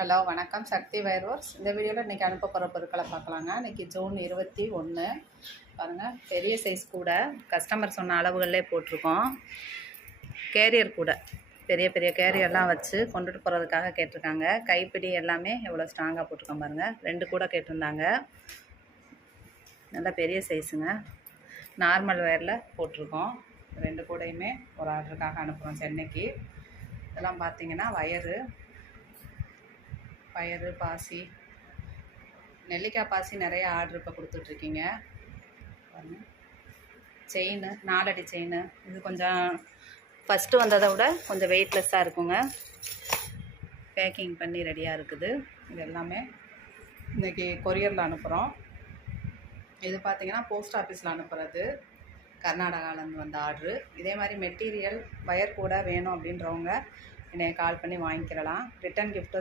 Hello வணக்கம். சக்தி வயர்வொர்க்ஸ். இந்த வீடியோவில் இன்றைக்கி அனுப்ப போகிற பொருட்களை பார்க்கலாங்க. இன்றைக்கி ஜூன் 21 பாருங்கள். பெரிய சைஸ் கூட கஸ்டமர் சொன்ன அளவுகளே போட்டிருக்கோம். கேரியர் கூட பெரிய பெரிய கேரியர்லாம் வச்சு கொண்டுட்டு போகிறதுக்காக கேட்டிருக்காங்க. கைப்பிடி எல்லாமே எவ்வளோ ஸ்ட்ராங்காக போட்டிருக்கோம் பாருங்கள். 2 கூட கேட்டிருந்தாங்க. நல்லா பெரிய சைஸுங்க. நார்மல் வேரில் போட்டிருக்கோம். 2 கூடையுமே ஒரு ஆர்டருக்காக அனுப்புகிறோம் சென்னைக்கு. இதெல்லாம் பார்த்திங்கன்னா பயறு பாசி, நெல்லிக்காய் பாசி நிறைய ஆர்டர் இப்போ கொடுத்துட்ருக்கீங்க. செயின் 4 அடி செயின். இது கொஞ்சம் ஃபஸ்ட்டு வந்ததை விட கொஞ்சம் வெயிட்லெஸ்ஸாக இருக்குங்க. பேக்கிங் பண்ணி ரெடியாக இருக்குது. இது எல்லாமே இன்றைக்கி கொரியரில் அனுப்புகிறோம். இது பார்த்திங்கன்னா போஸ்ட் ஆஃபீஸில் அனுப்புகிறது. கர்நாடகாவிலேருந்து வந்த ஆர்டரு. இதே மாதிரி மெட்டீரியல் வயர் கூட வேணும் அப்படின்றவங்க என்னை கால் பண்ணி வாங்கிக்கிறலாம். Return gift